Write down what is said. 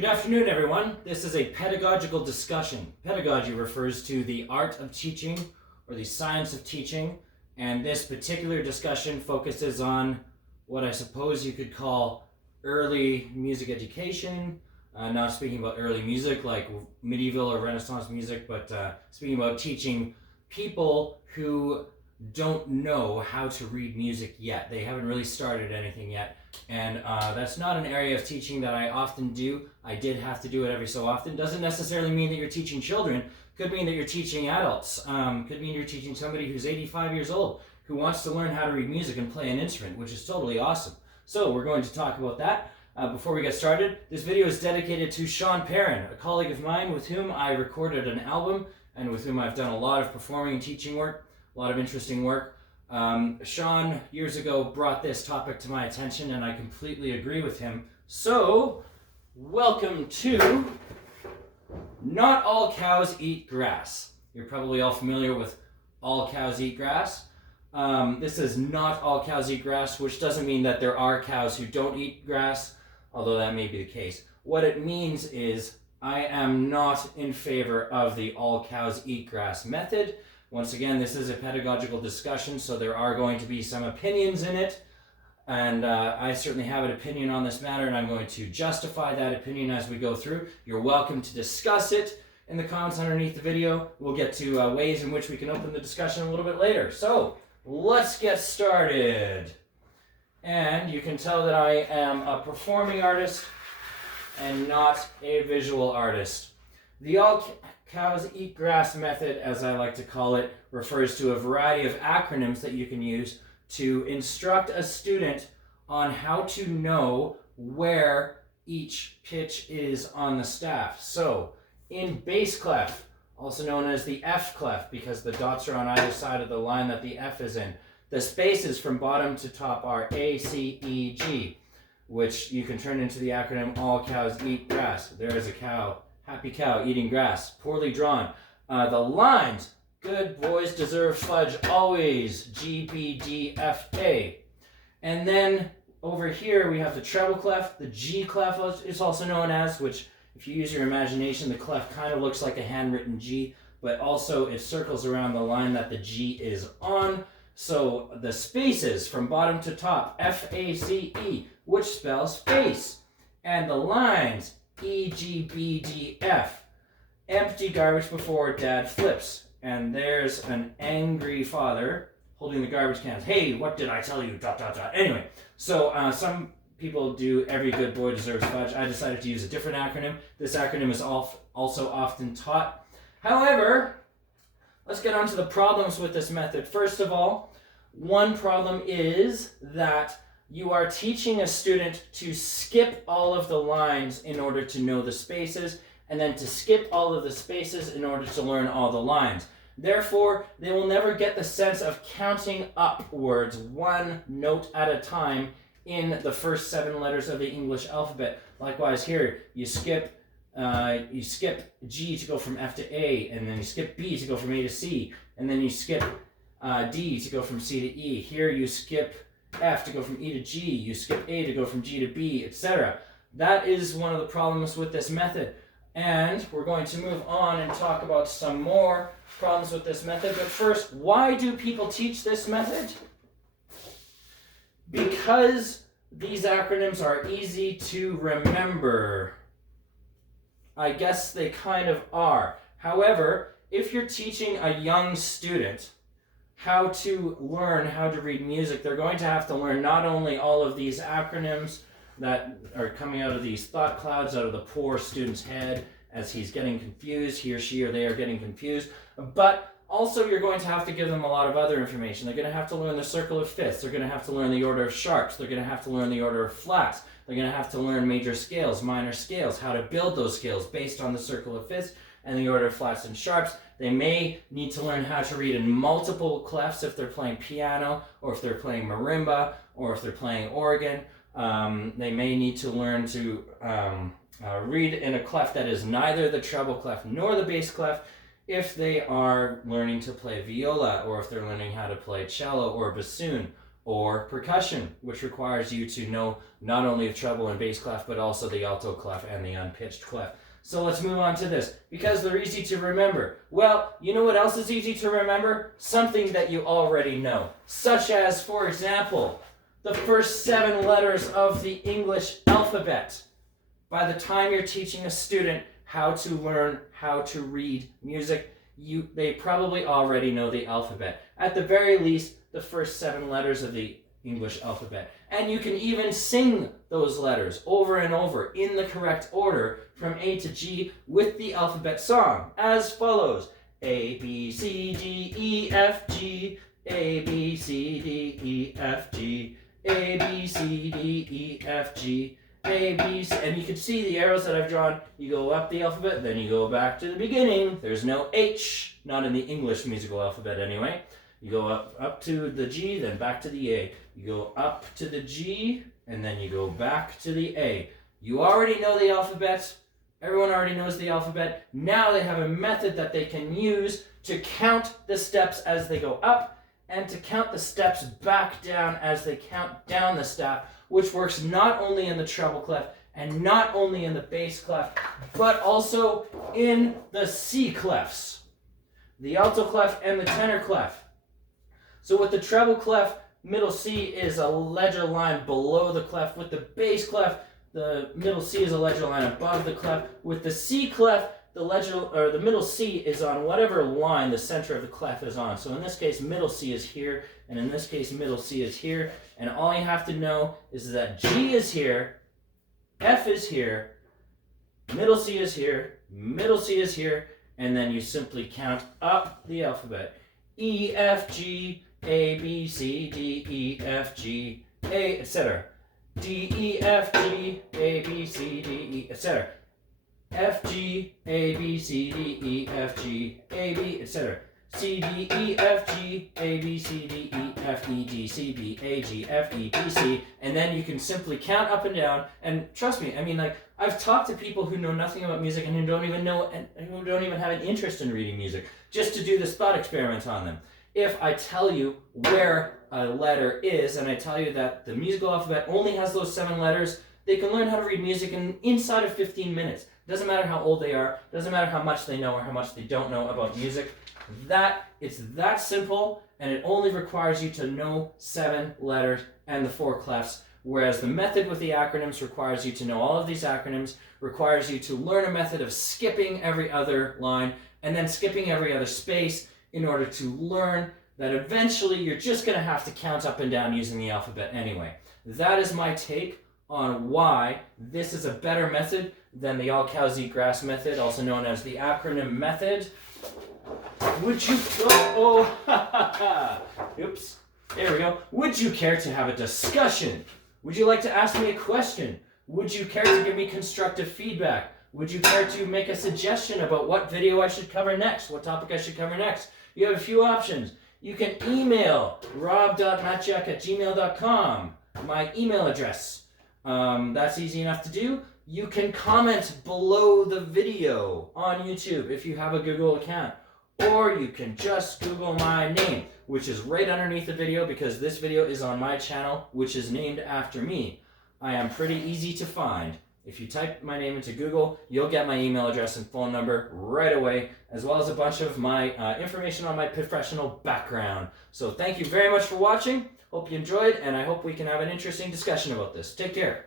Good afternoon, everyone. This is a pedagogical discussion. Pedagogy refers to the art of teaching or the science of teaching, and this particular discussion focuses on what I suppose you could call early music education. Not speaking about early music like medieval or Renaissance music, but speaking about teaching people who don't know how to read music yet. They haven't really started anything yet. And that's not an area of teaching that I often do. I did have to do it every so often. Doesn't necessarily mean that you're teaching children. Could mean that you're teaching adults. Could mean you're teaching somebody who's 85 years old who wants to learn how to read music and play an instrument, which is totally awesome. So we're going to talk about that. Before we get started, this video is dedicated to Sean Perrin, a colleague of mine with whom I recorded an album and with whom I've done a lot of performing and teaching work, a lot of interesting work. Sean years ago brought this topic to my attention and I completely agree with him. So, welcome to Not All Cows Eat Grass. You're probably all familiar with All Cows Eat Grass. This is Not All Cows Eat Grass, which doesn't mean that there are cows who don't eat grass, although that may be the case. What it means is I am not in favor of the All Cows Eat Grass method. Once again, this is a pedagogical discussion, so there are going to be some opinions in it, and I certainly have an opinion on this matter, and I'm going to justify that opinion as we go through. You're welcome to discuss it in the comments underneath the video. We'll get to ways in which we can open the discussion a little bit later. So, let's get started. And you can tell that I am a performing artist and not a visual artist. The All Cows Eat Grass method, as I like to call it, refers to a variety of acronyms that you can use to instruct a student on how to know where each pitch is on the staff. So, in bass clef, also known as the F clef, because the dots are on either side of the line that the F is in, the spaces from bottom to top are A, C, E, G, which you can turn into the acronym All Cows Eat Grass. There is a cow. Happy cow eating grass. Poorly drawn. The lines. Good boys deserve fudge always. G, B, D, F, A. And then over here we have the treble clef. The G clef is also known as, which if you use your imagination, the clef kind of looks like a handwritten G, but also it circles around the line that the G is on. So the spaces from bottom to top, F, A, C, E, which spells face. And the lines, E, G, B, D, F. Empty garbage before dad flips. And there's an angry father holding the garbage cans. Hey, what did I tell you? ... Anyway, so some people do every good boy deserves fudge. I decided to use a different acronym. This acronym is also often taught. However, let's get on to the problems with this method. First of all, one problem is that you are teaching a student to skip all of the lines in order to know the spaces, and then to skip all of the spaces in order to learn all the lines. Therefore, they will never get the sense of counting upwards one note at a time in the first 7 letters of the English alphabet. Likewise here, you skip G to go from F to A, and then you skip B to go from A to C, and then you skip D to go from C to E. Here you skip F to go from E to G, you skip A to go from G to B, etc. That is one of the problems with this method. And we're going to move on and talk about some more problems with this method. But first, why do people teach this method? Because these acronyms are easy to remember. I guess they kind of are. However, if you're teaching a young student how to learn how to read music, they're going to have to learn not only all of these acronyms that are coming out of these thought clouds out of the poor student's head as he's getting confused, he or she or they are getting confused, but also you're going to have to give them a lot of other information. They're going to have to learn the circle of fifths, they're going to have to learn the order of sharps, they're going to have to learn the order of flats, they're going to have to learn major scales, minor scales, how to build those scales based on the circle of fifths and the order of flats and sharps. They may need to learn how to read in multiple clefs if they're playing piano, or if they're playing marimba, or if they're playing organ. They may need to learn to read in a clef that is neither the treble clef nor the bass clef if they are learning to play viola, or if they're learning how to play cello or bassoon, or percussion, which requires you to know not only the treble and bass clef, but also the alto clef and the unpitched clef. So let's move on to this, because they're easy to remember. Well, you know what else is easy to remember? Something that you already know, such as, for example, the first 7 letters of the English alphabet. By the time you're teaching a student how to learn how to read music, they probably already know the alphabet. At the very least, the first 7 letters of the English alphabet. And you can even sing those letters over and over in the correct order from A to G with the alphabet song as follows: A, B, C, D, E, F, G, A, B, C, D, E, F, G, A, B, C, D, E, F, G, A, B, C. And you can see the arrows that I've drawn. You go up the alphabet, then you go back to the beginning. There's no H, not in the English musical alphabet anyway. You go up to the G, then back to the A. You go up to the G, and then you go back to the A. You already know the alphabet. Everyone already knows the alphabet. Now they have a method that they can use to count the steps as they go up and to count the steps back down as they count down the staff, which works not only in the treble clef and not only in the bass clef, but also in the C clefs, the alto clef and the tenor clef. So with the treble clef, middle C is a ledger line below the clef. With the bass clef, the middle C is a ledger line above the clef. With the C clef, the middle C is on whatever line the center of the clef is on. So in this case, middle C is here, and in this case, middle C is here. And all you have to know is that G is here, F is here, middle C is here, middle C is here, and then you simply count up the alphabet. E, F, G, A, B, C, D, E, F, G, A, etc. D, E, F, G, A, B, C, D, E, etc. F, G, A, B, C, D, E, F, G, A, B, etc. C, D, E, F, G, A, B, C, D, E, F, E, D, C, B, A, G, F, E, B, C, and then you can simply count up and down. And trust me, I mean, like, I've talked to people who know nothing about music and who don't even know, and who don't even have an interest in reading music, just to do this thought experiment on them. If I tell you where a letter is, and I tell you that the musical alphabet only has those 7 letters, they can learn how to read music inside of 15 minutes. Doesn't matter how old they are, doesn't matter how much they know or how much they don't know about music. It's that simple, and it only requires you to know 7 letters and the 4 clefs, whereas the method with the acronyms requires you to know all of these acronyms, requires you to learn a method of skipping every other line and then skipping every other space in order to learn that eventually you're just going to have to count up and down using the alphabet anyway. That is my take on why this is a better method than the all cows eat grass method, also known as the acronym method. Would you, oops, there we go. Would you care to have a discussion? Would you like to ask me a question? Would you care to give me constructive feedback? Would you care to make a suggestion about what video I should cover next, what topic I should cover next? You have a few options. You can email rob.matjak@gmail.com, my email address. That's easy enough to do. You can comment below the video on YouTube if you have a Google account. Or you can just Google my name, which is right underneath the video because this video is on my channel, which is named after me. I am pretty easy to find. If you type my name into Google, you'll get my email address and phone number right away, as well as a bunch of my information on my professional background. So thank you very much for watching. Hope you enjoyed, and I hope we can have an interesting discussion about this. Take care.